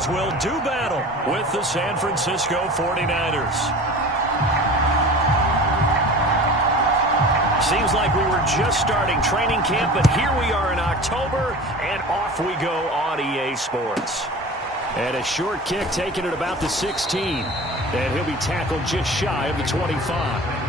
Cardinals will do battle with the San Francisco 49ers. Seems like we were just starting training camp, but here we are in October, and off we go on EA Sports. And a short kick taken at about the 16. And he'll be tackled just shy of the 25.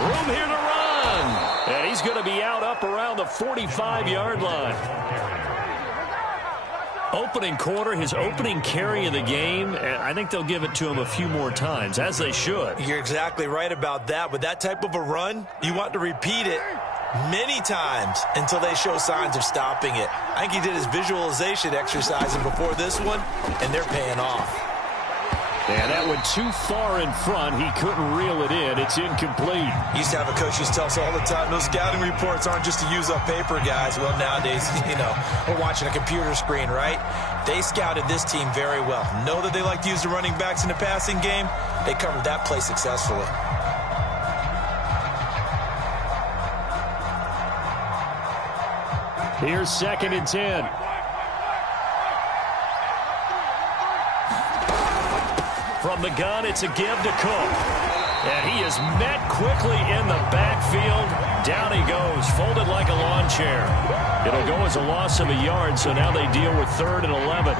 Room here to run. And he's going to be out up around the 45-yard line. Opening quarter, his opening carry of the game, and I think they'll give it to him a few more times, as they should. You're exactly right about that. With that type of a run, you want to repeat it many times until they show signs of stopping it. I think he did his visualization exercising before this one, and they're paying off. And that went too far in front. He couldn't reel it in. It's incomplete. Used to have a coach used to tell us all the time, those scouting reports aren't just to use up paper, guys. Well, nowadays, we're watching a computer screen, right? They scouted this team very well. Know that they like to use the running backs in the passing game. They covered that play successfully. Here's 2nd and 10. From the gun, it's a give to Cook. And he is met quickly in the backfield. Down he goes, folded like a lawn chair. It'll go as a loss of a yard, so now they deal with 3rd and 11.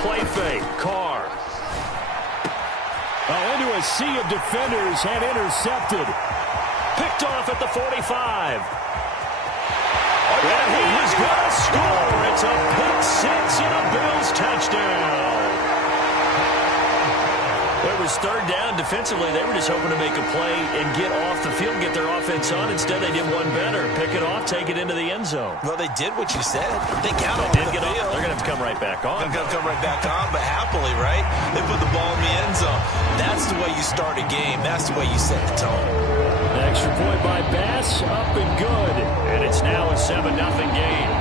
Play fake. Carr. Into a sea of defenders and intercepted. Picked off at the 45. And he is going to score. It's a pick six and a Bills touchdown. It was 3rd down. Defensively, they were just hoping to make a play and get off the field, get their offense on. Instead, they did one better. Pick it off, take it into the end zone. Well, they did what you said. They got off the field. They're going to have to come right back on. They're going to come right back on, but happily, right? They put the ball in the end zone. That's the way you start a game. That's the way you set the tone. Extra point by Bass, up and good. And it's now a 7-0 game.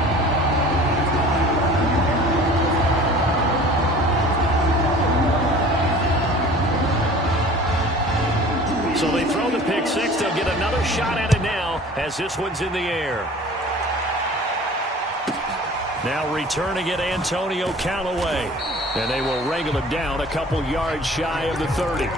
So they throw the pick six. They'll get another shot at it now as this one's in the air. Now returning it, Antonio Callaway. And they will wrangle him down a couple yards shy of the 30.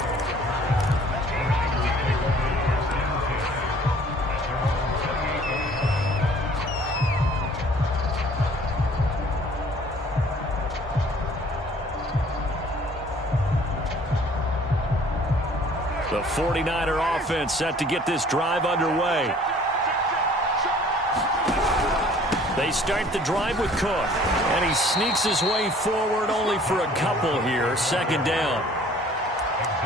The 49er offense set to get this drive underway. They start the drive with Cook, and he sneaks his way forward only for a couple here. 2nd down.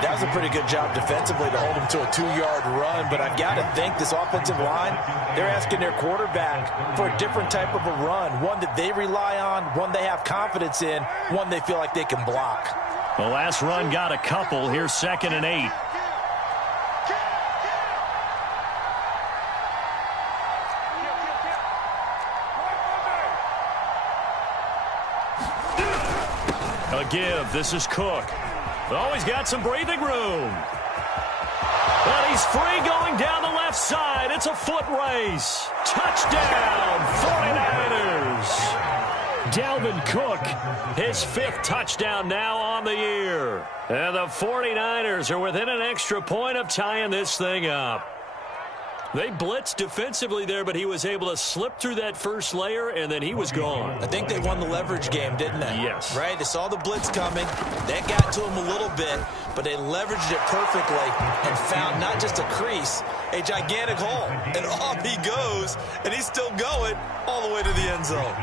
That was a pretty good job defensively to hold him to a 2-yard run, but I've got to think this offensive line, they're asking their quarterback for a different type of a run, one that they rely on, one they have confidence in, one they feel like they can block. The last run got a couple. Here's 2nd and 8. A give. This is Cook. Oh, he's got some breathing room. And he's free going down the left side. It's a foot race. Touchdown, 49ers. Dalvin Cook, his 5th touchdown now on the year. And the 49ers are within an extra point of tying this thing up. They blitzed defensively there, but he was able to slip through that first layer, and then he was gone. I think they won the leverage game, didn't they? Yes. Right? They saw the blitz coming. That got to him a little bit, but they leveraged it perfectly and found not just a crease, a gigantic hole. And off he goes, and he's still going all the way to the end zone.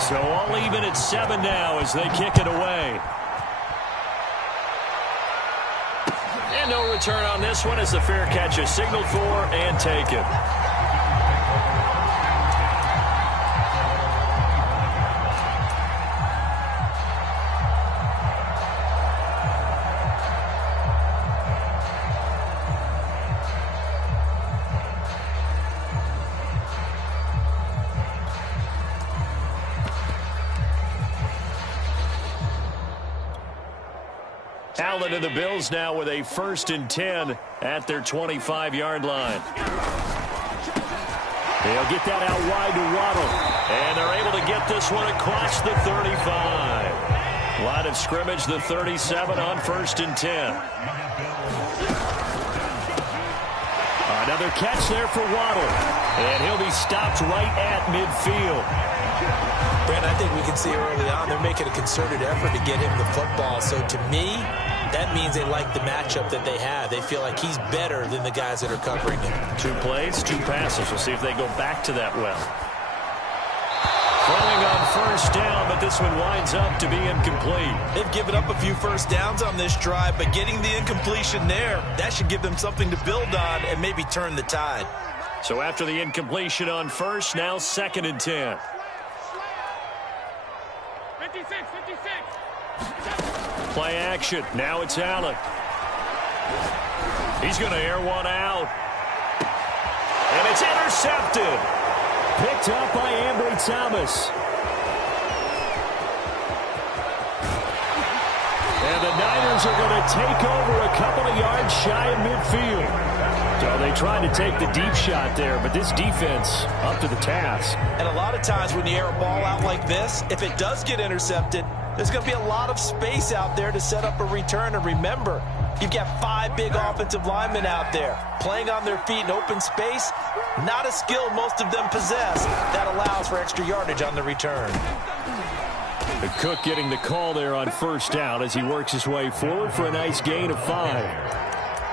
So all even at 7 now as they kick it away. And no return on this one as the fair catch is signaled for and taken. Allen and the Bills now with a 1st and 10 at their 25-yard line. They'll get that out wide to Waddle. And they're able to get this one across the 35. Line of scrimmage, the 37 on 1st and 10. Another catch there for Waddle. And he'll be stopped right at midfield. Brent, I think we can see early on they're making a concerted effort to get him the football. So to me, that means they like the matchup that they have. They feel like he's better than the guys that are covering him. 2 plays, 2 passes. We'll see if they go back to that well. Throwing on 1st down, but this one winds up to be incomplete. They've given up a few 1st downs on this drive, but getting the incompletion there, that should give them something to build on and maybe turn the tide. So after the incompletion on 1st, now 2nd and 10. 56. Play action. Now it's Allen. He's going to air one out. And it's intercepted. Picked up by Ambry Thomas. And the Niners are going to take over a couple of yards shy of midfield. So they tried to take the deep shot there, but this defense up to the task. And a lot of times when you air a ball out like this, if it does get intercepted, there's going to be a lot of space out there to set up a return. And remember, you've got 5 big offensive linemen out there playing on their feet in open space. Not a skill most of them possess that allows for extra yardage on the return. The Cook getting the call there on 1st down as he works his way forward for a nice gain of 5.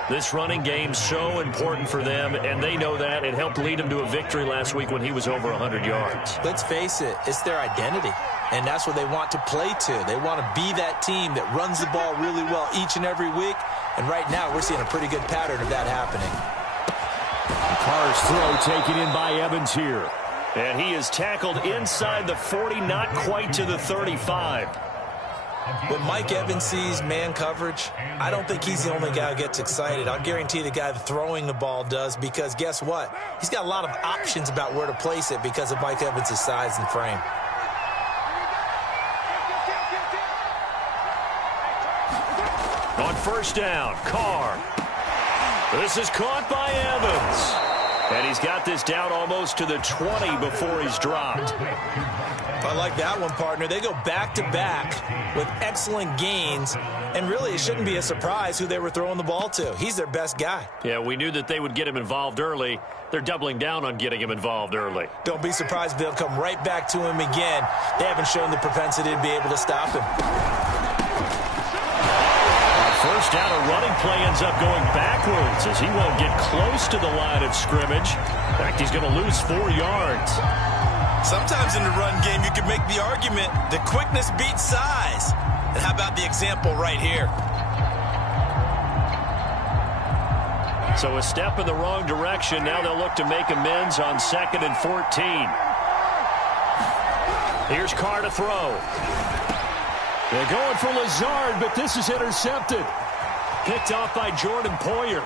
This running game's so important for them, and they know that. It helped lead them to a victory last week when he was over 100 yards. Let's face it, it's their identity, and that's what they want to play to. They want to be that team that runs the ball really well each and every week, and right now we're seeing a pretty good pattern of that happening. Carr's throw taken in by Evans here. And he is tackled inside the 40, not quite to the 35. When Mike Evans sees man coverage, I don't think he's the only guy who gets excited. I'll guarantee the guy throwing the ball does, because guess what? He's got a lot of options about where to place it because of Mike Evans' size and frame. On 1st down, Carr. This is caught by Evans. And he's got this down almost to the 20 before he's dropped. I like that one, partner. They go back-to-back with excellent gains, and really it shouldn't be a surprise who they were throwing the ball to. He's their best guy. Yeah, we knew that they would get him involved early. They're doubling down on getting him involved early. Don't be surprised if they'll come right back to him again. They haven't shown the propensity to be able to stop him. On 1st down, a running play ends up going backwards as he won't get close to the line of scrimmage. In fact, he's going to lose 4 yards. Sometimes in the run game, you can make the argument that quickness beats size. And how about the example right here? So a step in the wrong direction. Now they'll look to make amends on 2nd and 14. Here's Carr to throw. They're going for Lazard, but this is intercepted. Picked off by Jordan Poyer.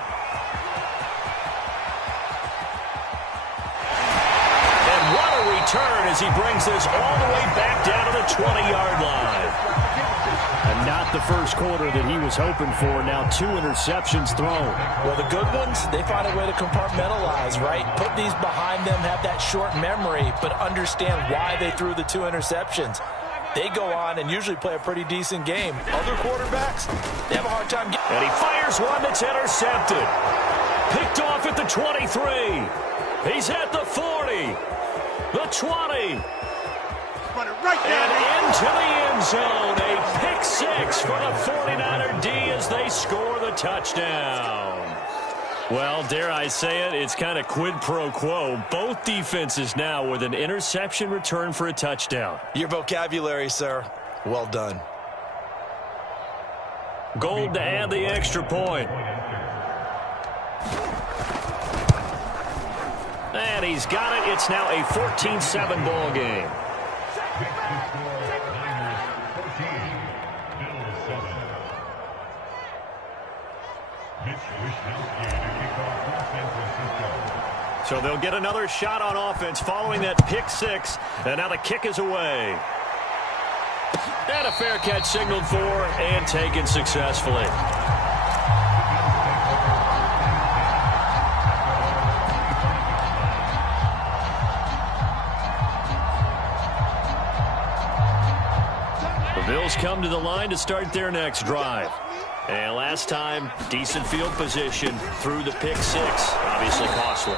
Turn as he brings this all the way back down to the 20-yard line. And not the first quarter that he was hoping for. Now 2 interceptions thrown. Well, the good ones, they find a way to compartmentalize, right? Put these behind them, have that short memory, but understand why they threw the 2 interceptions. They go on and usually play a pretty decent game. Other quarterbacks, they have a hard time getting. And he fires one that's intercepted. Picked off at the 23. He's at the 40. The 20. And into the end zone. A pick six for the 49er D as they score the touchdown. Well, dare I say it, it's kind of quid pro quo. Both defenses now with an interception return for a touchdown. Your vocabulary, sir. Well done. Gold to add the extra point. And he's got it. It's now a 14-7 ball game. So they'll get another shot on offense following that pick six. And now the kick is away. And a fair catch signaled for and taken successfully. The Bills come to the line to start their next drive. And last time, decent field position through the pick six. Obviously costly.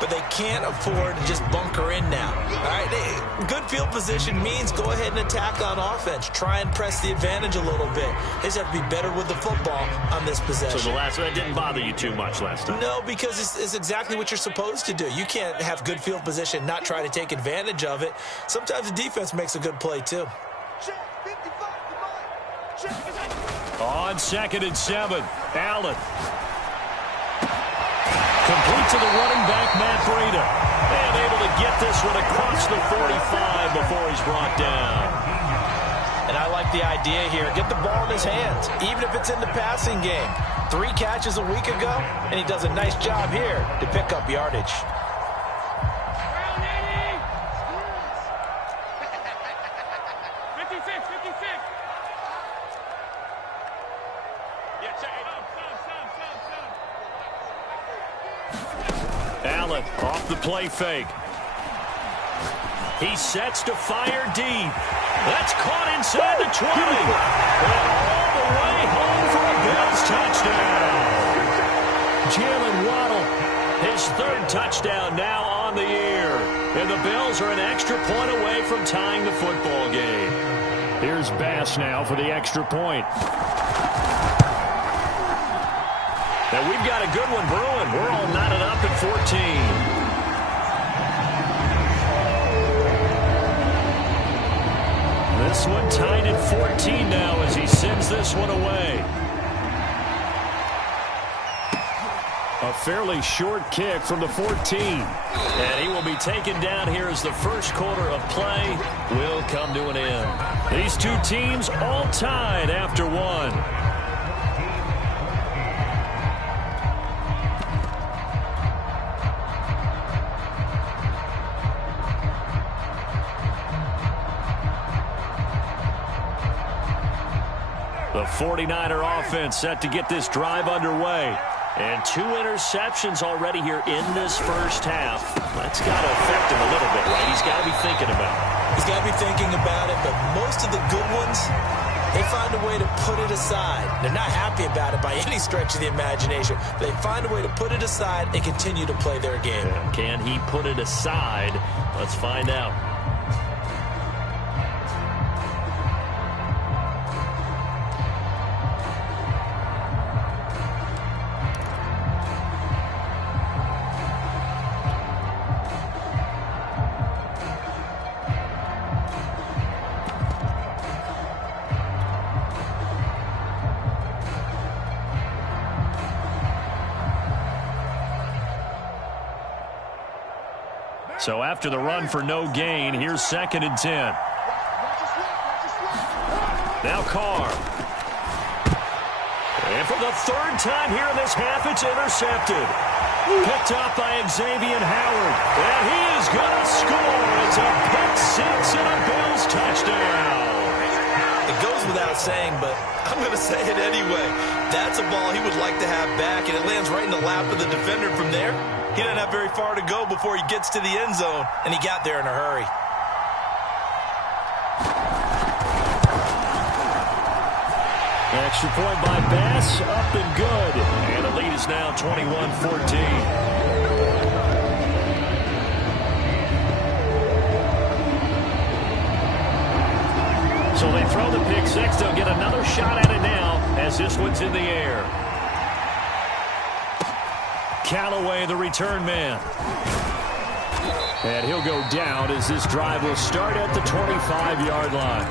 But they can't afford to just bunker in now. All right, good field position means go ahead and attack on offense. Try and press the advantage a little bit. They just have to be better with the football on this possession. So the last one didn't bother you too much last time? No, because it's exactly what you're supposed to do. You can't have good field position, not try to take advantage of it. Sometimes the defense makes a good play too. On 2nd and 7, Allen. Complete to the running back, Matt Breida. And able to get this one across the 45 before he's brought down. And I like the idea here. Get the ball in his hands, even if it's in the passing game. 3 catches a week ago, and he does a nice job here to pick up yardage. Allen off the play fake. He sets to fire deep. That's caught inside the 20. And all the way home for a Bills touchdown. Jalen Waddle, his 3rd touchdown now on the year. And the Bills are an extra point away from tying the football game. Here's Bass now for the extra point. Now we've got a good one brewing. We're all knotted up at 14. This one tied at 14 now as he sends this one away. A fairly short kick from the 14. And he will be taken down here as the first quarter of play will come to an end. These two teams all tied after one. The 49er offense set to get this drive underway. And 2 interceptions already here in this first half. That's got to affect him a little bit, right? He's got to be thinking about it. He's got to be thinking about it, but most of the good ones, they find a way to put it aside. They're not happy about it by any stretch of the imagination. They find a way to put it aside and continue to play their game. Can he put it aside? Let's find out. So after the run for no gain, here's 2nd and 10. Now Carr. And for the 3rd time here in this half, it's intercepted. Picked up by Xavier Howard. And he is going to score. It's a pick six and a Bills touchdown. It goes without saying, but I'm going to say it anyway. That's a ball he would like to have back, and it lands right in the lap of the defender from there. He doesn't have very far to go before he gets to the end zone, and he got there in a hurry. Extra point by Bass, up and good. And a The lead is now 21-14. So they throw the pick six. They'll get another shot at it now as this one's in the air. Callaway, the return man. And he'll go down as this drive will start at the 25-yard line.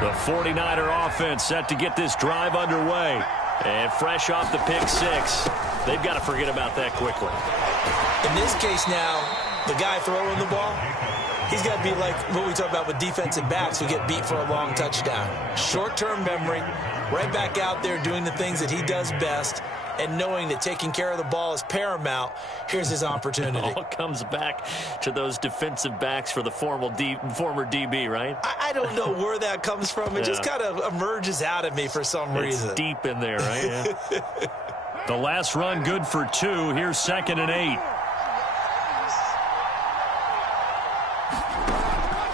The 49er offense set to get this drive underway. And fresh off the pick six, they've got to forget about that quickly. In this case now, the guy throwing the ball, he's got to be like what we talk about with defensive backs who get beat for a long touchdown. Short-term memory, right back out there doing the things that he does best, and knowing that taking care of the ball is paramount. Here's his opportunity. It all comes back to those defensive backs for the former DB, right? I don't know where that comes from. It just kind of emerges out of me for some reason. It's deep in there, right? Yeah. The last run good for 2. Here's 2nd and 8.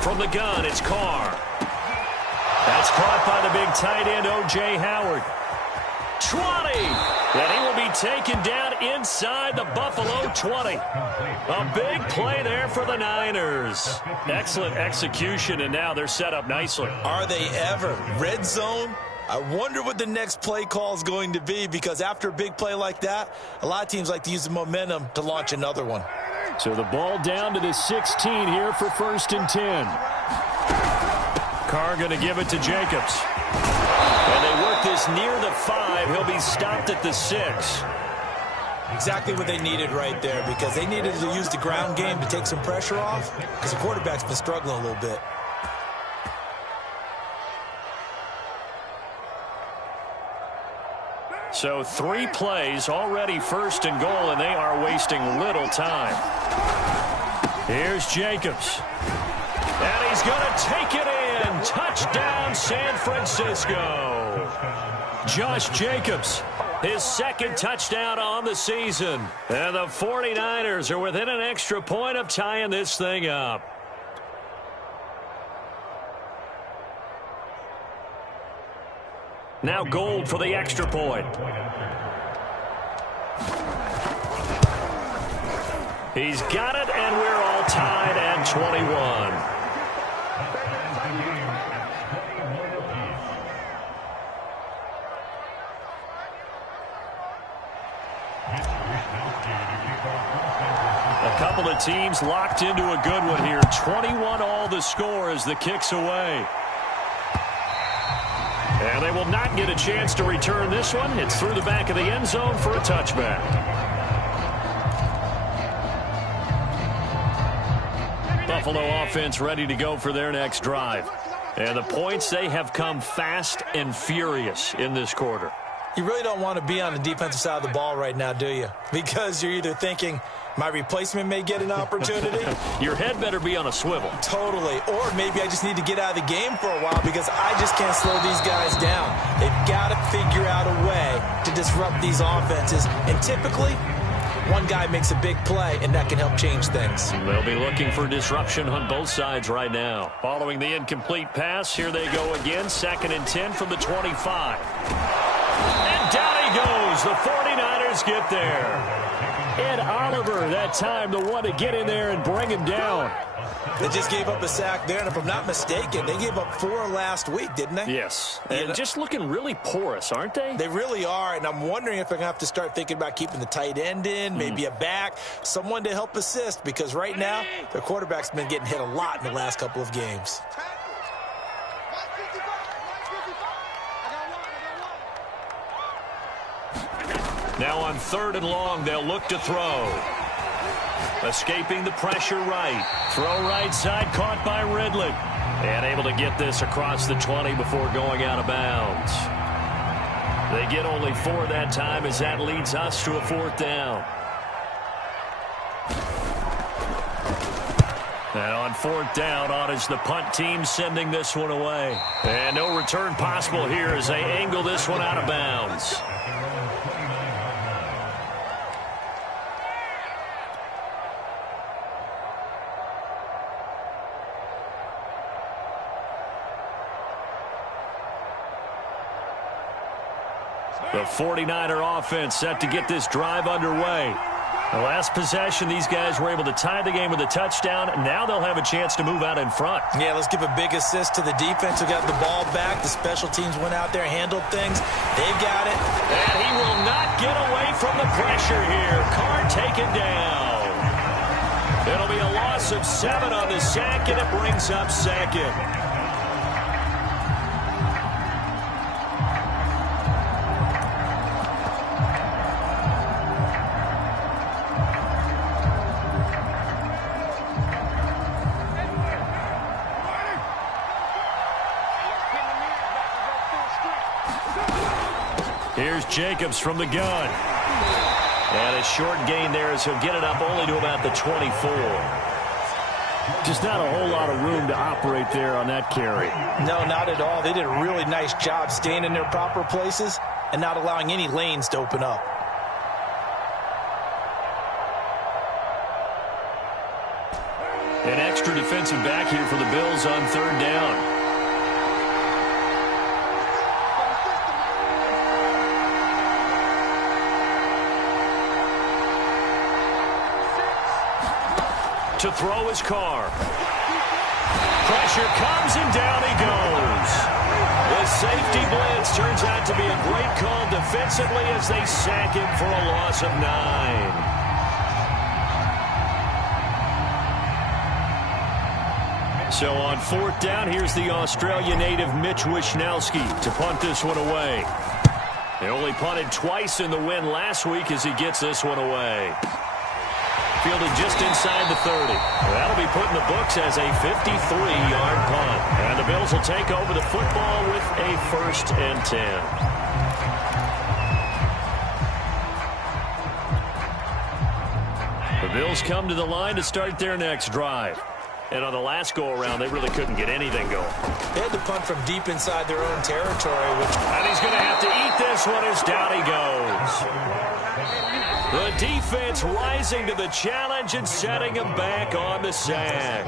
From the gun, it's Carr. That's caught by the big tight end, O.J. Howard. 20! And he will be taken down inside the Buffalo 20. A big play there for the Niners. Excellent execution, and now they're set up nicely. Are they ever? Red zone? I wonder what the next play call is going to be, because after a big play like that, a lot of teams like to use the momentum to launch another one. So the ball down to the 16 here for 1st and 10. Carr going to give it to Jacobs. And they work this near the 5. He'll be stopped at the 6. Exactly what they needed right there, because they needed to use the ground game to take some pressure off, because the quarterback's been struggling a little bit. So 3 plays, already 1st and goal, and they are wasting little time. Here's Jacobs. And he's going to take it in. Touchdown, San Francisco. Josh Jacobs, his 2nd touchdown on the season. And the 49ers are within an extra point of tying this thing up. Now Gold for the extra point. He's got it, and we're all tied at 21. A couple of teams locked into a good one here. 21 all the score as the kick's away. And they will not get a chance to return this one. It's through the back of the end zone for a touchback. Buffalo offense ready to go for their next drive. And the points, they have come fast and furious in this quarter. You really don't want to be on the defensive side of the ball right now, do you? Because you're either thinking, my replacement may get an opportunity. Your head better be on a swivel. Totally. Or maybe I just need to get out of the game for a while because I just can't slow these guys down. They've got to figure out a way to disrupt these offenses. And typically, one guy makes a big play, and that can help change things. They'll be looking for disruption on both sides right now. Following the incomplete pass, here they go again. 2nd and 10 from the 25. And down he goes. The 49ers get there. Ed Oliver, that time, the one to get in there and bring him down. They just gave up a sack there, and if I'm not mistaken, they gave up 4 last week, didn't they? Yes. And just looking really porous, aren't they? They really are, and I'm wondering if they're going to have to start thinking about keeping the tight end in, maybe a back, someone to help assist, because right now, their quarterback's been getting hit a lot in the last couple of games. Now on 3rd and long, they'll look to throw. Escaping the pressure right. Throw right side, caught by Ridley. And able to get this across the 20 before going out of bounds. They get only 4 that time as that leads us to a 4th down. And on 4th down, on is the punt team sending this one away. And no return possible here as they angle this one out of bounds. The 49er offense set to get this drive underway. The last possession, these guys were able to tie the game with a touchdown. Now they'll have a chance to move out in front. Yeah, let's give a big assist to the defense who got the ball back. The special teams went out there, handled things. They've got it. And he will not get away from the pressure here. Carr taken down. It'll be a loss of 7 on the sack, and it brings up second. Here's Jacobs from the gun. And a short gain there as he'll get it up only to about the 24. Just not a whole lot of room to operate there on that carry. No, not at all. They did a really nice job staying in their proper places and not allowing any lanes to open up. An extra defensive back here for the Bills on 3rd down. To throw his Carr. Pressure comes and down he goes. The safety blitz turns out to be a great call defensively as they sack him for a loss of 9. So on 4th down, here's the Australia native Mitch Wishnowski to punt this one away. They only punted twice in the win last week as he gets this one away. Fielded just inside the 30. That'll be put in the books as a 53-yard punt. And the Bills will take over the football with a 1st and 10. The Bills come to the line to start their next drive. And on the last go-around, they really couldn't get anything going. They had to punt from deep inside their own territory. And he's going to have to eat this one as down he goes. The defense rising to the challenge and setting him back on the sack.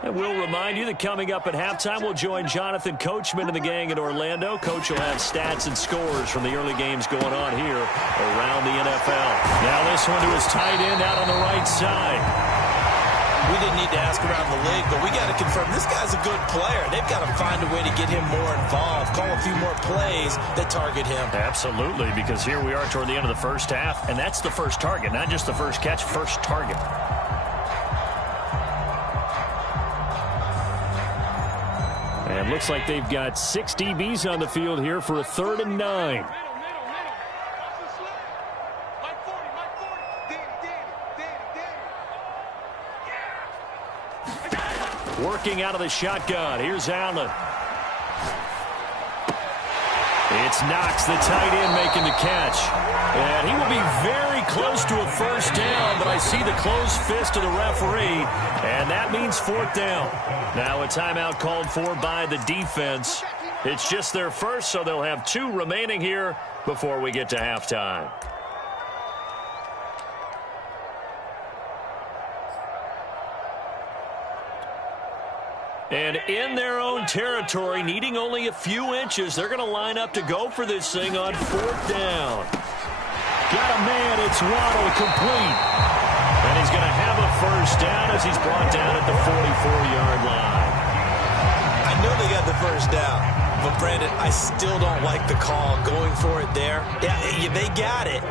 And we'll remind you that coming up at halftime, we'll join Jonathan Coachman and the gang in Orlando. Coach will have stats and scores from the early games going on here around the NFL. Now this one to his tight end out on the right side. We didn't need to ask around the league, but we got to confirm this guy's a good player. They've got to find a way to get him more involved, call a few more plays that target him. Absolutely, because here we are toward the end of the first half, and that's the first target, not just the first catch, first target. And looks like they've got 6 DBs on the field here for a 3rd and 9. Working out of the shotgun. Here's Allen. It's Knox, the tight end, making the catch. And he will be very close to a 1st down, but I see the closed fist of the referee, and that means 4th down. Now a timeout called for by the defense. It's just their first, so they'll have 2 remaining here before we get to halftime. And in their own territory, needing only a few inches, they're going to line up to go for this thing on 4th down. Got a man, it's Waddle, complete. And he's going to have a 1st down as he's brought down at the 44-yard line. I know they got the 1st down, but Brandon, I still don't like the call going for it there. Yeah, they got it.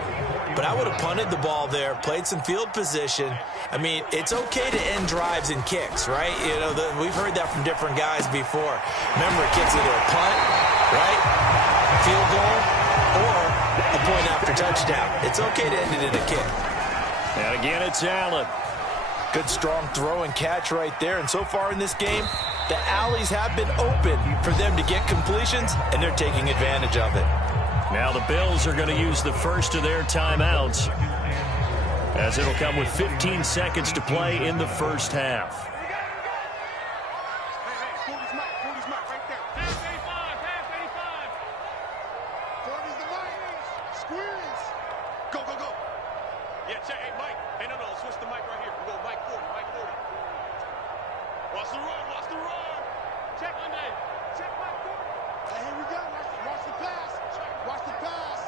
But I would have punted the ball there, played some field position. I mean, it's okay to end drives and kicks, right? You know, we've heard that from different guys before. Remember, it kicks either a punt, right, field goal, or a point after touchdown. It's okay to end it in a kick. And again, it's Allen. Good, strong throw and catch right there. And so far in this game, the alleys have been open for them to get completions, and they're taking advantage of it. Now the Bills are going to use the first of their timeouts, as it'll come with 15 seconds to play in the first half. Squeeze. Go, go, go. Yeah, check. Hey, Mike. Hey, no, switch the mic right here. We go Mike 40, Mike 40. Watch the run, watch the run. Check Monday. Check Mike 40. Hey, here we go. Watch the pass. Watch the pass.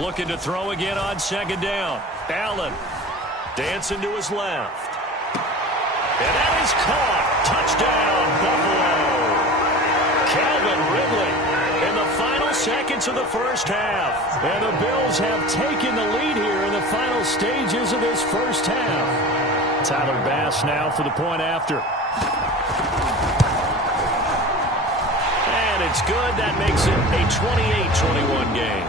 Looking to throw again on second down. Allen dancing to his left. And that is caught. Touchdown, Buffalo. Calvin Ridley in the final seconds of the first half. And the Bills have taken the lead here in the final stages of this first half. Tyler Bass now for the point after. And it's good. That makes it a 28-21 game.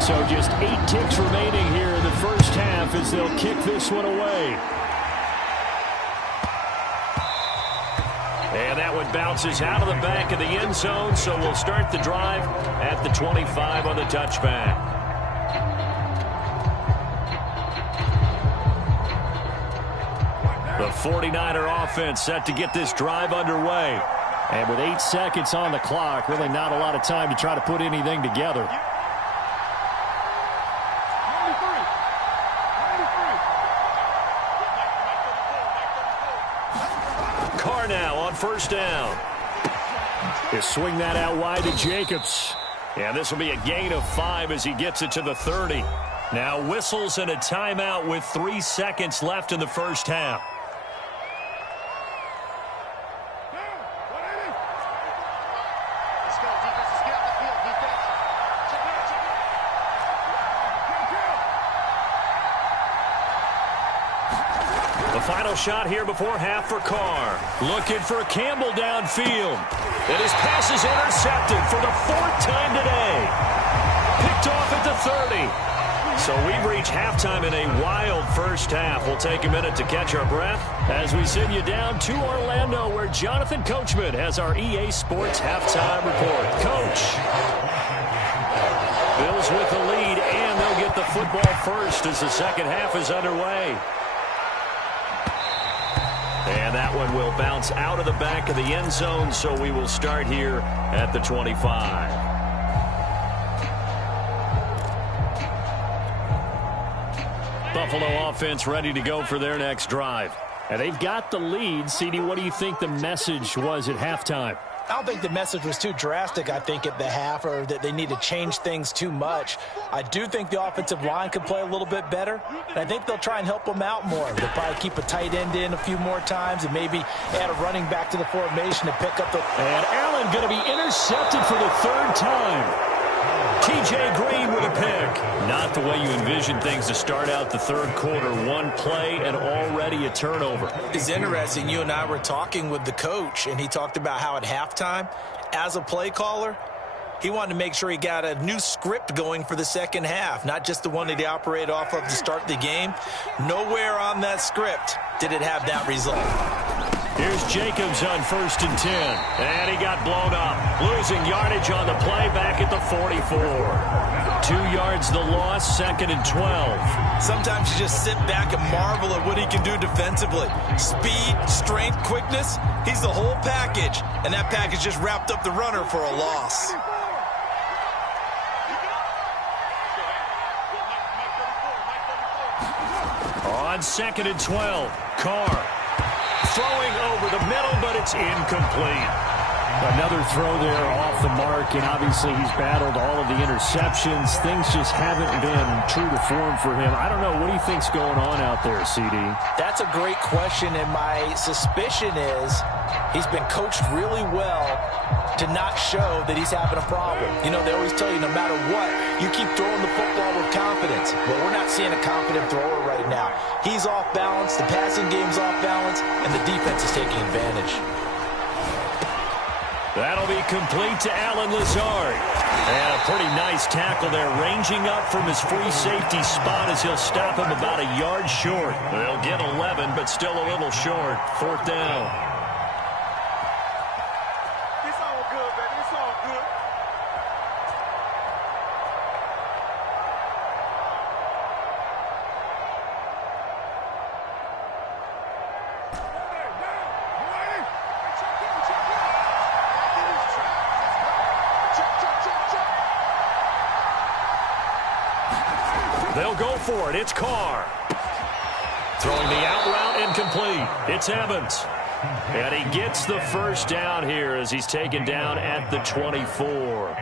So just 8 ticks remaining here in the first half as they'll kick this one away. And that one bounces out of the back of the end zone, so we'll start the drive at the 25 on the touchback. The 49er offense set to get this drive underway. And with 8 seconds on the clock, really not a lot of time to try to put anything together. Now on first down. He'll swing that out wide to Jacobs. And this will be a gain of 5 as he gets it to the 30. Now whistles and a timeout with 3 seconds left in the first half. Final shot here before half for Carr. Looking for Campbell downfield. And his pass is intercepted for the 4th time today. Picked off at the 30. So we've reached halftime in a wild first half. We'll take a minute to catch our breath as we send you down to Orlando, where Jonathan Coachman has our EA Sports halftime report. Coach. Bills with the lead, and they'll get the football first as the second half is underway. And that one will bounce out of the back of the end zone, so we will start here at the 25. Buffalo offense ready to go for their next drive. And they've got the lead. CD, what do you think the message was at halftime? I don't think the message was too drastic, I think, at the half, or that they need to change things too much. I do think the offensive line could play a little bit better, and I think they'll try and help them out more. They'll probably keep a tight end in a few more times and maybe add a running back to the formation to pick up the... And Allen going to be intercepted for the 3rd time. T.J. Green with a pick. Not the way you envision things to start out the 3rd quarter. One play and already a turnover. It's interesting. You and I were talking with the coach, and he talked about how at halftime, as a play caller, he wanted to make sure he got a new script going for the second half, not just the one that he operated off of to start the game. Nowhere on that script did it have that result. Here's Jacobs on 1st and 10. And he got blown up. Losing yardage on the play back at the 44. 2 yards the loss, 2nd and 12. Sometimes you just sit back and marvel at what he can do defensively. Speed, strength, quickness, he's the whole package. And that package just wrapped up the runner for a loss. On 2nd and 12, Carr. Throwing over the middle, but it's incomplete. Another throw there off the mark, and obviously he's battled all of the interceptions. Things just haven't been true to form for him. I don't know. What do you think's going on out there, CD? That's a great question, and my suspicion is he's been coached really well to not show that he's having a problem. You know, they always tell you no matter what, you keep throwing the football with confidence. But we're not seeing a confident thrower right now. He's off balance, the passing game's off balance, and the defense is taking advantage. That'll be complete to Alan Lazard. And a pretty nice tackle there, ranging up from his free safety spot as he'll stop him about a yard short. They'll get 11, but still a little short. 4th down. It's all good, baby. It's all good. They'll go for it. It's Carr. Throwing the out route incomplete. It's Evans. And he gets the first down here as he's taken down at the 24.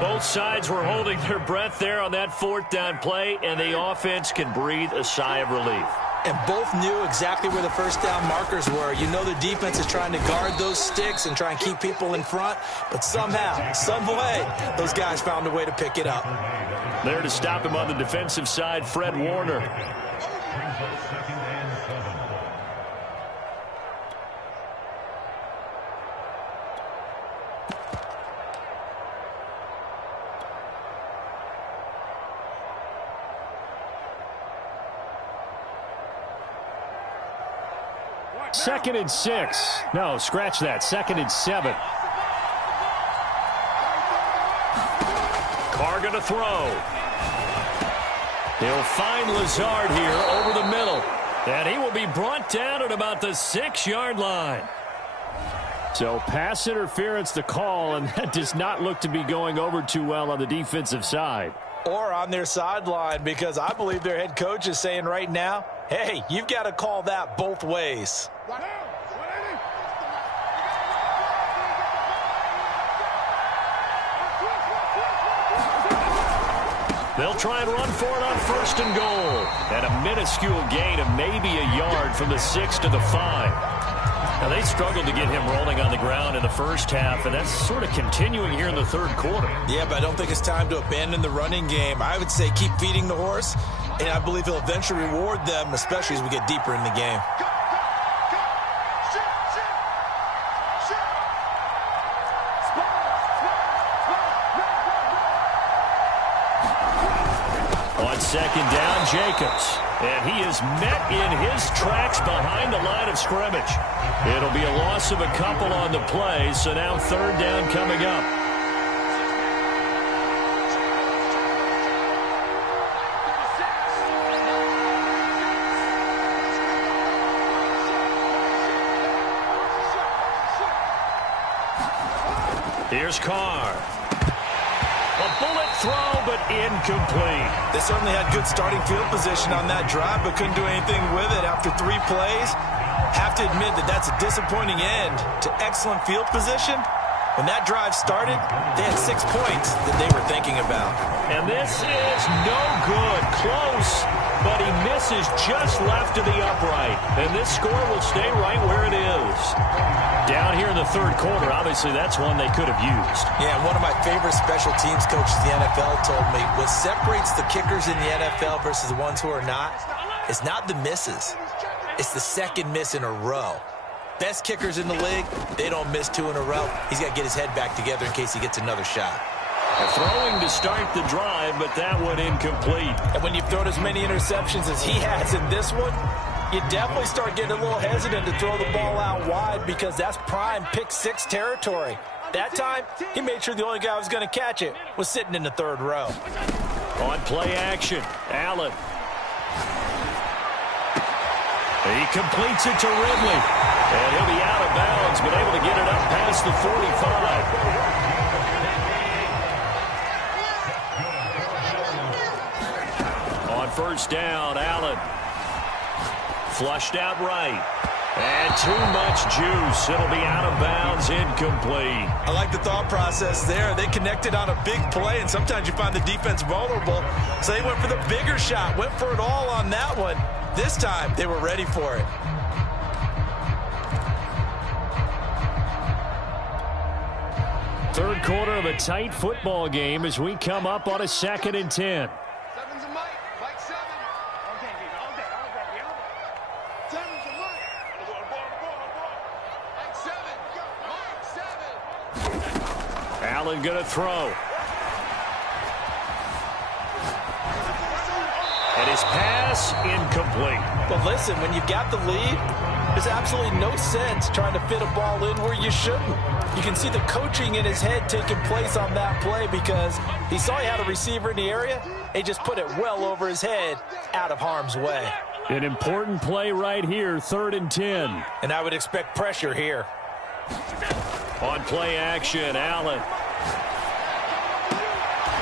Both sides were holding their breath there on that fourth down play, and the offense can breathe a sigh of relief. And both knew exactly where the first down markers were. You know the defense is trying to guard those sticks and try and keep people in front, but somehow, some way, those guys found a way to pick it up. There to stop him on the defensive side, Fred Warner. Second and 6. No, scratch that. Second and 7. Carr going to throw. He'll find Lazard here over the middle. And he will be brought down at about the 6-yard line. So pass interference the call, and that does not look to be going over too well on the defensive side. Or on their sideline, because I believe their head coach is saying right now, hey, you've got to call that both ways. They'll try and run for it on first and goal. And a minuscule gain of maybe a yard from the 6 to the 5. Now, they struggled to get him rolling on the ground in the first half, and that's sort of continuing here in the third quarter. Yeah, but I don't think it's time to abandon the running game. I would say keep feeding the horse, and I believe he'll eventually reward them, especially as we get deeper in the game. On second down, Jacobs. And he is met in his tracks behind the line of scrimmage. It'll be a loss of a couple on the play, so now third down coming up. Here's Carr. A bullet throw, but incomplete. They certainly had good starting field position on that drive, but couldn't do anything with it after 3 plays. Have to admit that that's a disappointing end to excellent field position. When that drive started, they had 6 points that they were thinking about. And this is no good. Close, but he misses just left of the upright. And this score will stay right where it is. Down here in the third quarter, obviously that's one they could have used. Yeah, and one of my favorite special teams coaches in the NFL told me what separates the kickers in the NFL versus the ones who are not is not the misses. It's the second miss in a row. Best kickers in the league, they don't miss 2 in a row. He's got to get his head back together in case he gets another shot. Throwing to start the drive, but that one incomplete. And when you've thrown as many interceptions as he has in this one, you definitely start getting a little hesitant to throw the ball out wide because that's prime pick-6 territory. That time, he made sure the only guy who was going to catch it was sitting in the third row. On play action, Allen. He completes it to Ridley. And he'll be out of bounds, but able to get it up past the 45. On first down, Allen. Flushed out right. And too much juice. It'll be out of bounds, incomplete. I like the thought process there. They connected on a big play, and sometimes you find the defense vulnerable. So they went for the bigger shot, went for it all on that one. This time, they were ready for it. Third quarter of a tight football game as we come up on a 2nd and 10. Allen going to throw. And his pass incomplete. But listen, when you got the lead, there's absolutely no sense trying to fit a ball in where you shouldn't. You can see the coaching in his head taking place on that play because he saw he had a receiver in the area. He just put it well over his head out of harm's way. An important play right here, 3rd and 10. And I would expect pressure here. On play action, Allen.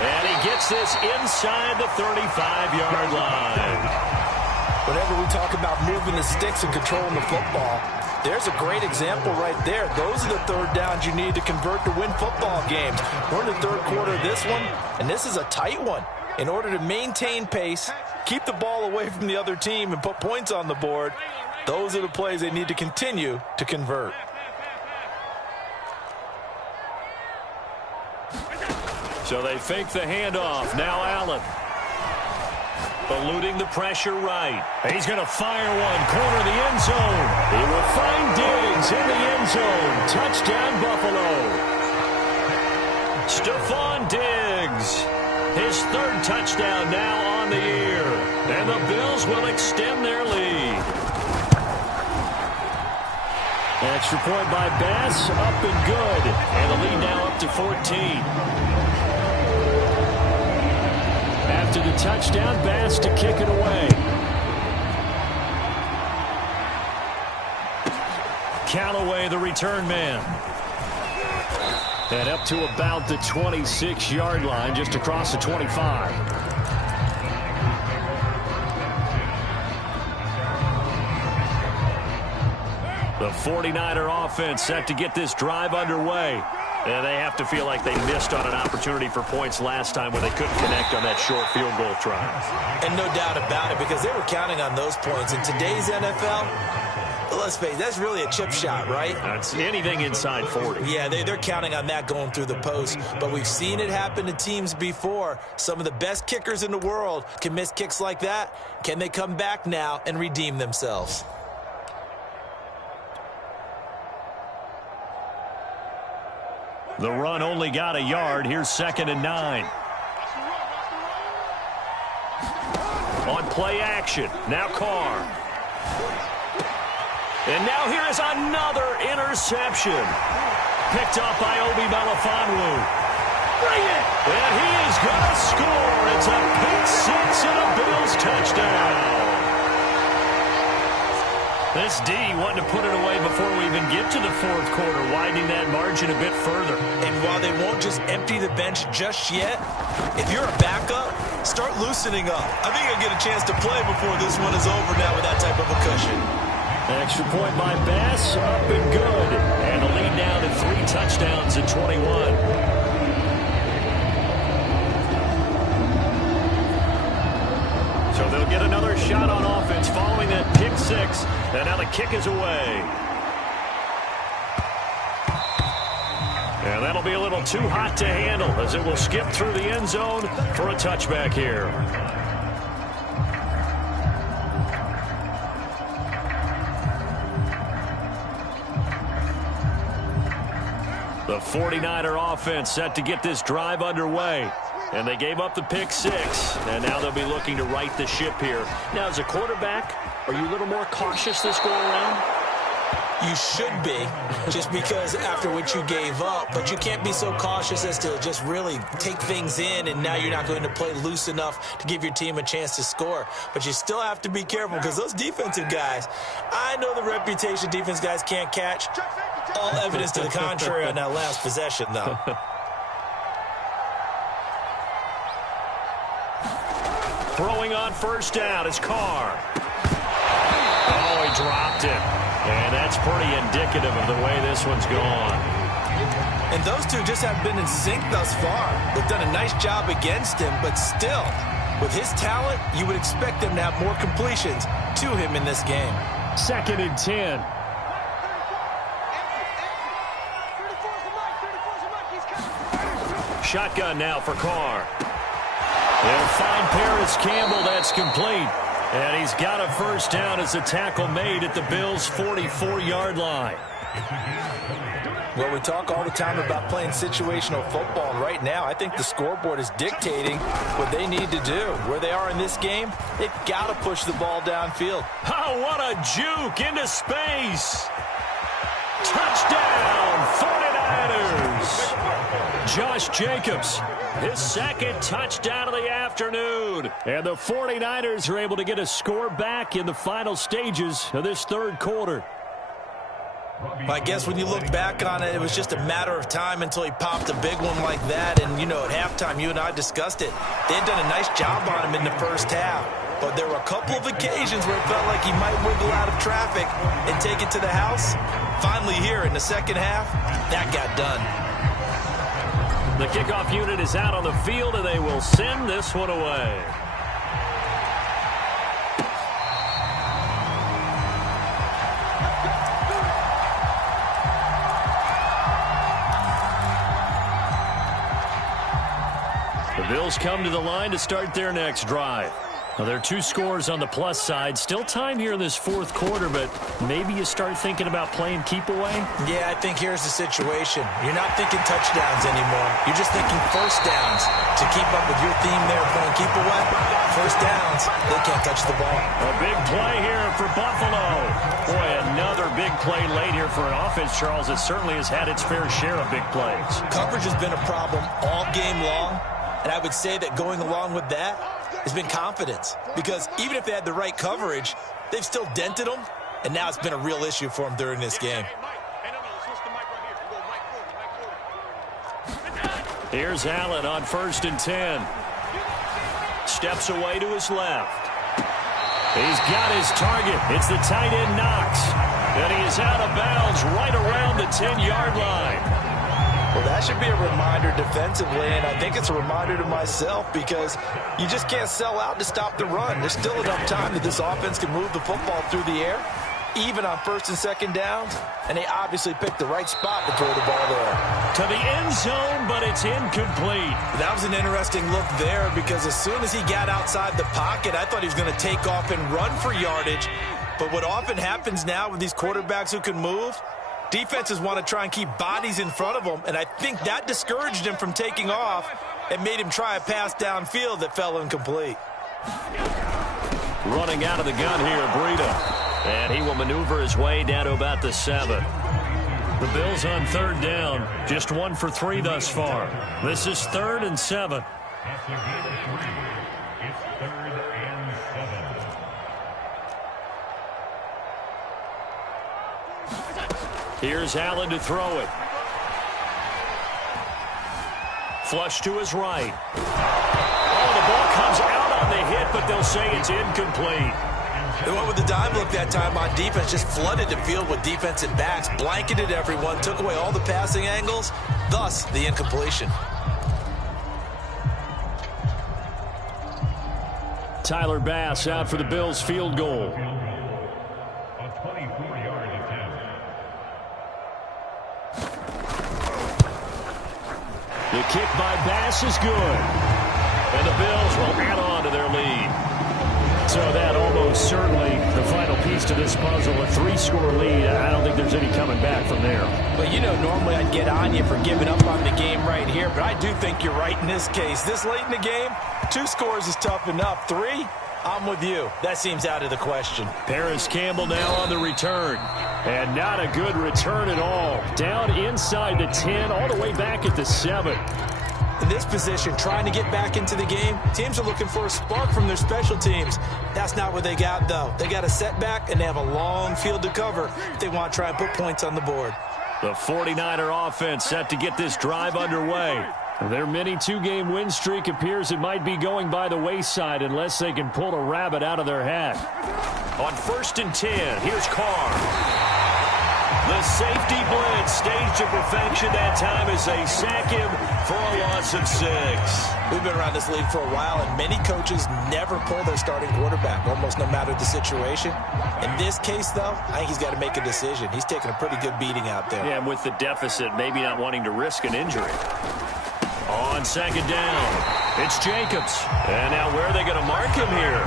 And he gets this inside the 35-yard line. Whenever we talk about moving the sticks and controlling the football, there's a great example right there. Those are the third downs you need to convert to win football games. We're in the third quarter of this one, and this is a tight one. In order to maintain pace, keep the ball away from the other team, and put points on the board, those are the plays they need to continue to convert. So they fake the handoff. Now Allen. Eluding the pressure right. He's going to fire one. Corner of the end zone. He will find Diggs in the end zone. Touchdown, Buffalo. Stephon Diggs. His third touchdown now on the year. And the Bills will extend their lead. Extra point by Bass. Up and good. And the lead now up to 14. After the touchdown, Bass to kick it away. Callaway, the return man. And up to about the 26-yard line, just across the 25. The 49er offense set to get this drive underway. And they have to feel like they missed on an opportunity for points last time when they couldn't connect on that short field goal try. And no doubt about it, because they were counting on those points. In today's NFL, let's face it, that's really a chip shot, right? That's anything inside 40. Yeah, they're counting on that going through the post. But we've seen it happen to teams before. Some of the best kickers in the world can miss kicks like that. Can they come back now and redeem themselves? The run only got a yard. Here's 2nd and 9. On play action. Now Carr. And now here is another interception. Picked up by Obi Melifonwu. Bring it! And he is going to score. It's a pick six and a Bills touchdown. This D wanting to put it away before we even get to the fourth quarter, widening that margin a bit further. And while they won't just empty the bench just yet, if you're a backup, start loosening up. I think you'll get a chance to play before this one is over now with that type of a cushion. Extra point by Bass, up and good. And the lead now to 3 touchdowns at 21. So they'll get another shot on offense following that pick six. And now the kick is away. And that'll be a little too hot to handle as it will skip through the end zone for a touchback here. The 49er offense set to get this drive underway. And they gave up the pick six, and now they'll be looking to right the ship here. Now, as a quarterback, are you a little more cautious this go around? You should be, just because after what you gave up. But you can't be so cautious as to just really take things in, and now you're not going to play loose enough to give your team a chance to score. But you still have to be careful, because those defensive guys, I know the reputation defense guys can't catch. All evidence to the contrary on that last possession, though. Throwing on first down is Carr. Oh, he dropped it. And that's pretty indicative of the way this one's gone. And those two just have been in sync thus far. They've done a nice job against him, but still, with his talent, you would expect them to have more completions to him in this game. 2nd and 10. Shotgun now for Carr. They'll find Paris Campbell. That's complete. And he's got a first down as a tackle made at the Bills' 44-yard line. Well, we talk all the time about playing situational football, and right now I think the scoreboard is dictating what they need to do. Where they are in this game, they've got to push the ball downfield. Oh, what a juke into space. Touchdown, 49ers. Josh Jacobs, his 2nd touchdown of the afternoon. And the 49ers are able to get a score back in the final stages of this third quarter. I guess when you look back on it, it was just a matter of time until he popped a big one like that. And, you know, at halftime, you and I discussed it. They had done a nice job on him in the first half. But there were a couple of occasions where it felt like he might wiggle out of traffic and take it to the house. Finally here in the second half, that got done. The kickoff unit is out on the field, and they will send this one away. The Bills come to the line to start their next drive. Now, there are 2 scores on the plus side. Still time here in this fourth quarter, but maybe you start thinking about playing keep away? Yeah, I think here's the situation. You're not thinking touchdowns anymore. You're just thinking first downs. To keep up with your theme there, playing keep away, first downs, they can't touch the ball. A big play here for Buffalo. Boy, another big play late here for an offense, Charles, that certainly has had its fair share of big plays. Coverage has been a problem all game long, and I would say that going along with that has been confidence, because even if they had the right coverage, they've still dented them, and now it's been a real issue for them during this game. Here's Allen on 1st and 10. Steps away to his left. He's got his target. It's the tight end Knox, and he is out of bounds right around the 10-yard line. Well, that should be a reminder defensively, and I think it's a reminder to myself, because you just can't sell out to stop the run. There's still enough time that this offense can move the football through the air, even on 1st and 2nd downs, and they obviously picked the right spot to throw the ball there. To the end zone, but it's incomplete. That was an interesting look there, because as soon as he got outside the pocket, I thought he was going to take off and run for yardage. But what often happens now with these quarterbacks who can move, defenses want to try and keep bodies in front of them, and I think that discouraged him from taking off and made him try a pass downfield that fell incomplete. Running out of the gun here, Breida. And he will maneuver his way down to about the 7. The Bills on 3rd down, just 1 for 3 thus far. This is 3rd and 7. Here's Allen to throw it. Flush to his right. Oh, the ball comes out on the hit, but they'll say it's incomplete. They went with the dime look that time on defense, just flooded the field with defensive backs, blanketed everyone, took away all the passing angles, thus the incompletion. Tyler Bass out for the Bills field goal. A 24-yard attempt. The kick by Bass is good. And the Bills will add on to their lead. So that almost certainly the final piece to this puzzle, a 3-score lead. I don't think there's any coming back from there. But, you know, normally I'd get on you for giving up on the game right here, but I do think you're right in this case. This late in the game, 2 scores is tough enough. 3, I'm with you. That seems out of the question. Paris Campbell now on the return. And not a good return at all. Down inside the 10, all the way back at the 7. In this position, trying to get back into the game, teams are looking for a spark from their special teams. That's not what they got, though. They got a setback, and they have a long field to cover if they want to try and put points on the board. The 49er offense set to get this drive underway. Their mini 2-game win streak appears it might be going by the wayside unless they can pull a rabbit out of their hat. On 1st and 10, here's Carr. The safety blitz staged to perfection that time as they sack him for a loss of 6. We've been around this league for a while, and many coaches never pull their starting quarterback, almost no matter the situation. In this case, though, I think he's got to make a decision. He's taking a pretty good beating out there. Yeah, and with the deficit, maybe not wanting to risk an injury. On 2nd down, it's Jacobs. And now where are they going to mark him here?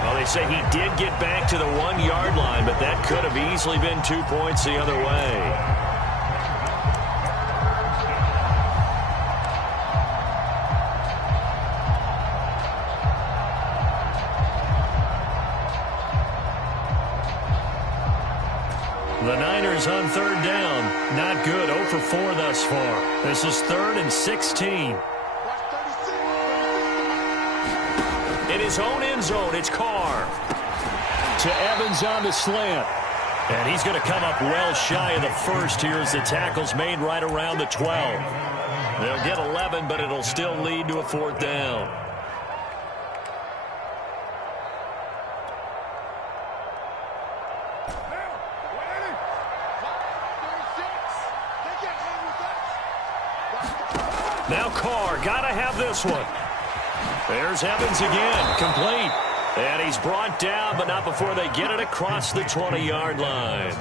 Well, they say he did get back to the 1-yard line, but that could have easily been 2 points the other way. The Niners on 3rd down. Not good. 0 for 4 thus far. This is 3rd and 16. In his own end zone, it's Carr. To Evans on the slant. And he's going to come up well shy of the first here as the tackle's made right around the 12. They'll get 11, but it'll still lead to a 4th down. Now Carr, got to have this one. There's Evans again, complete. And he's brought down, but not before they get it across the 20-yard line.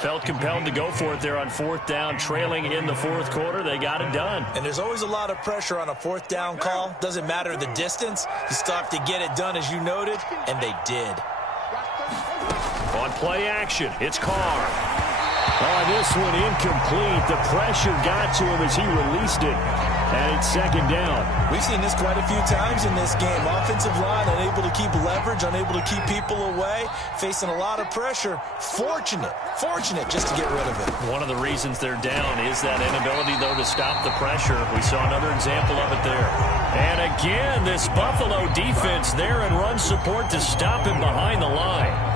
Felt compelled to go for it there on 4th down, trailing in the 4th quarter. They got it done. And there's always a lot of pressure on a 4th down call. Doesn't matter the distance. You still have to get it done, as you noted, and they did. On play action, it's Carr. Oh, this one incomplete. The pressure got to him as he released it. And it's 2nd down. We've seen this quite a few times in this game. Offensive line unable to keep leverage, unable to keep people away, facing a lot of pressure. Fortunate just to get rid of it. One of the reasons they're down is that inability, though, to stop the pressure. We saw another example of it there. And again, this Buffalo defense there in run support to stop him behind the line.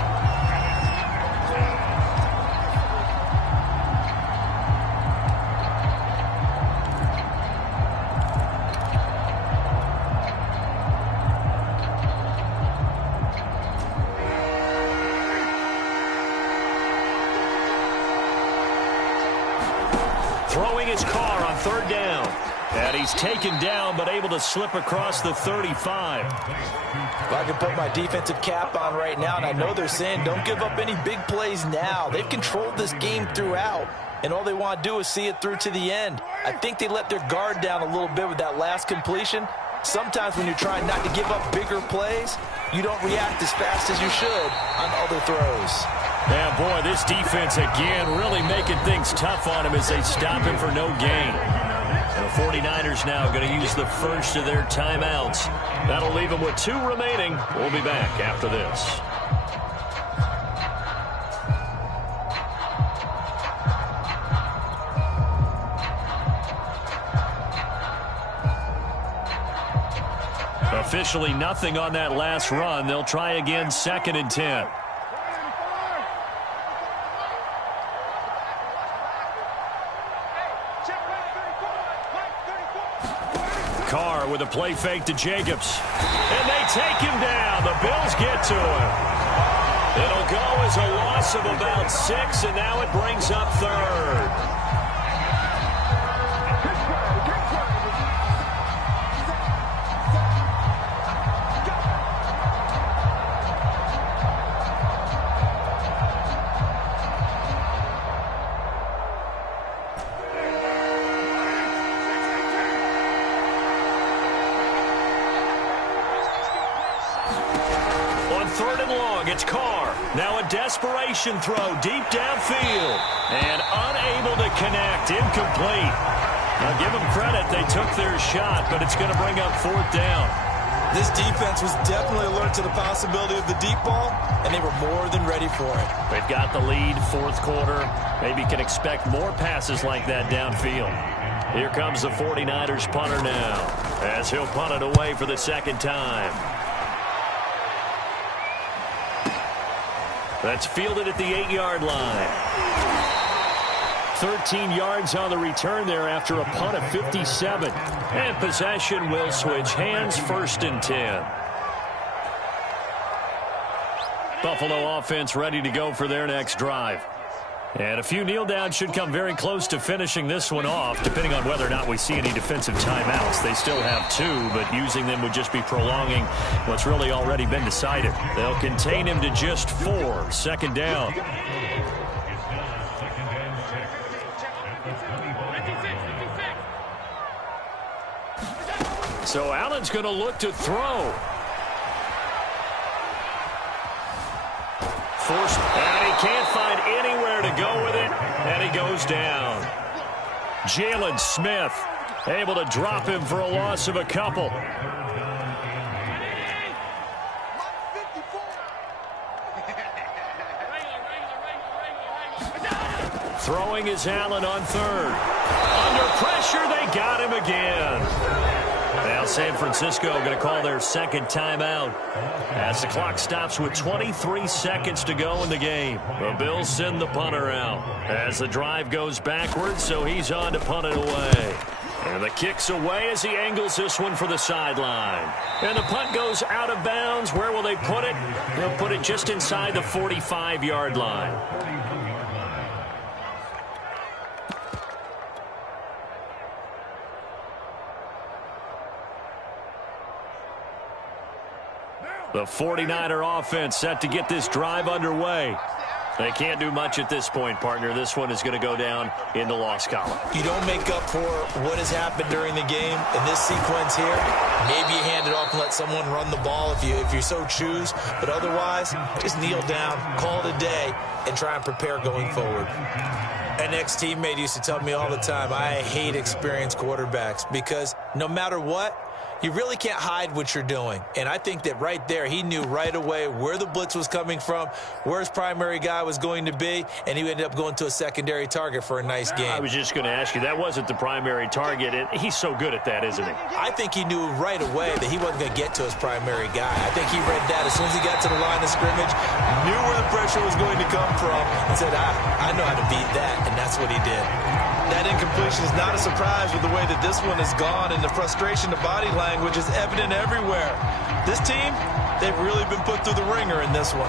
Throwing his Carr on 3rd down. And he's taken down, but able to slip across the 35. If I can put my defensive cap on right now, and I know they're saying don't give up any big plays now. They've controlled this game throughout, and all they want to do is see it through to the end. I think they let their guard down a little bit with that last completion. Sometimes when you're trying not to give up bigger plays, you don't react as fast as you should on other throws. Yeah, boy, this defense again really making things tough on him as they stop him for no gain. And the 49ers now going to use the first of their timeouts. That'll leave them with 2 remaining. We'll be back after this. Officially nothing on that last run. They'll try again, 2nd and 10. Carr with a play fake to Jacobs. And they take him down. The Bills get to him. It'll go as a loss of about 6, and now it brings up 3rd. It's Carr. Now a desperation throw deep downfield. And unable to connect. Incomplete. Now give them credit. They took their shot, but it's going to bring up 4th down. This defense was definitely alert to the possibility of the deep ball, and they were more than ready for it. They've got the lead, 4th quarter. Maybe can expect more passes like that downfield. Here comes the 49ers punter now, as he'll punt it away for the 2nd time. That's fielded at the 8-yard line. 13 yards on the return there after a punt of 57. And possession will switch hands, 1st and 10. Buffalo offense ready to go for their next drive. And a few kneel downs should come very close to finishing this one off, depending on whether or not we see any defensive timeouts. They still have 2, but using them would just be prolonging what's really already been decided. They'll contain him to just 4, 2nd down. So Allen's going to look to throw. Forced, and he can't find anywhere to go with it, and he goes down. Jalen Smith able to drop him for a loss of a couple. Throwing is Allen on 3rd. Under pressure, they got him again. Now San Francisco going to call their second timeout as the clock stops with 23 seconds to go in the game. The Bills send the punter out as the drive goes backwards, so he's on to punt it away. And the kick's away as he angles this one for the sideline. And the punt goes out of bounds. Where will they put it? They'll put it just inside the 45-yard line. The 49er offense set to get this drive underway. They can't do much at this point, partner. This one is going to go down in the loss column. You don't make up for what has happened during the game in this sequence here. Maybe you hand it off and let someone run the ball if you so choose. But otherwise, just kneel down, call it a day, and try and prepare going forward. An ex-teammate used to tell me all the time, I hate experienced quarterbacks because no matter what, you really can't hide what you're doing. And I think that right there, he knew right away where the blitz was coming from, where his primary guy was going to be, and he ended up going to a secondary target for a nice game. I was just going to ask you, that wasn't the primary target, and he's so good at that, isn't he? I think he knew right away that he wasn't going to get to his primary guy. I think he read that as soon as he got to the line of scrimmage, knew where the pressure was going to come from, and said, I know how to beat that, and that's what he did. That incompletion is not a surprise with the way that this one has gone, and the frustration, the body language is evident everywhere. This team, they've really been put through the ringer in this one.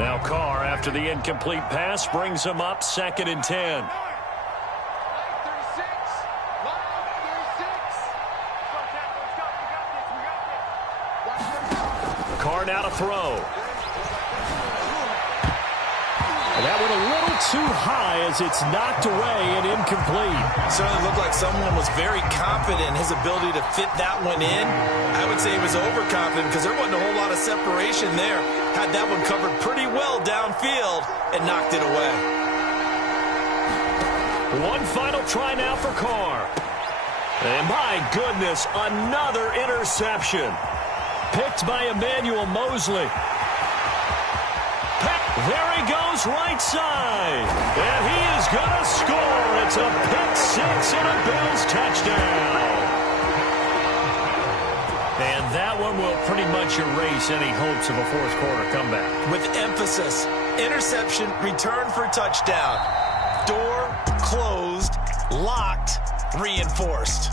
Now Carr, after the incomplete pass, brings him up 2nd and 10. Carr now to throw. And that one a little too high as it's knocked away and incomplete. Certainly looked like someone was very confident in his ability to fit that one in. I would say he was overconfident because there wasn't a whole lot of separation there. Had that one covered pretty well downfield and knocked it away. One final try now for Carr. And my goodness, another interception. Picked by Emmanuel Mosley. There he goes, right side. And he is going to score. It's a pick six and a Bills touchdown. And that one will pretty much erase any hopes of a fourth quarter comeback. With emphasis, interception, return for touchdown. Door closed, locked, reinforced.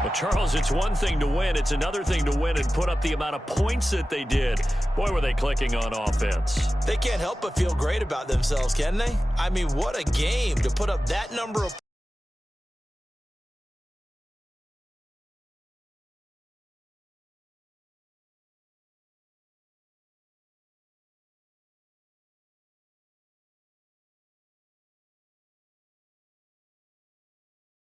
Well, Charles, it's one thing to win. It's another thing to win and put up the amount of points that they did. Boy, were they clicking on offense. They can't help but feel great about themselves, can they? I mean, what a game to put up that number of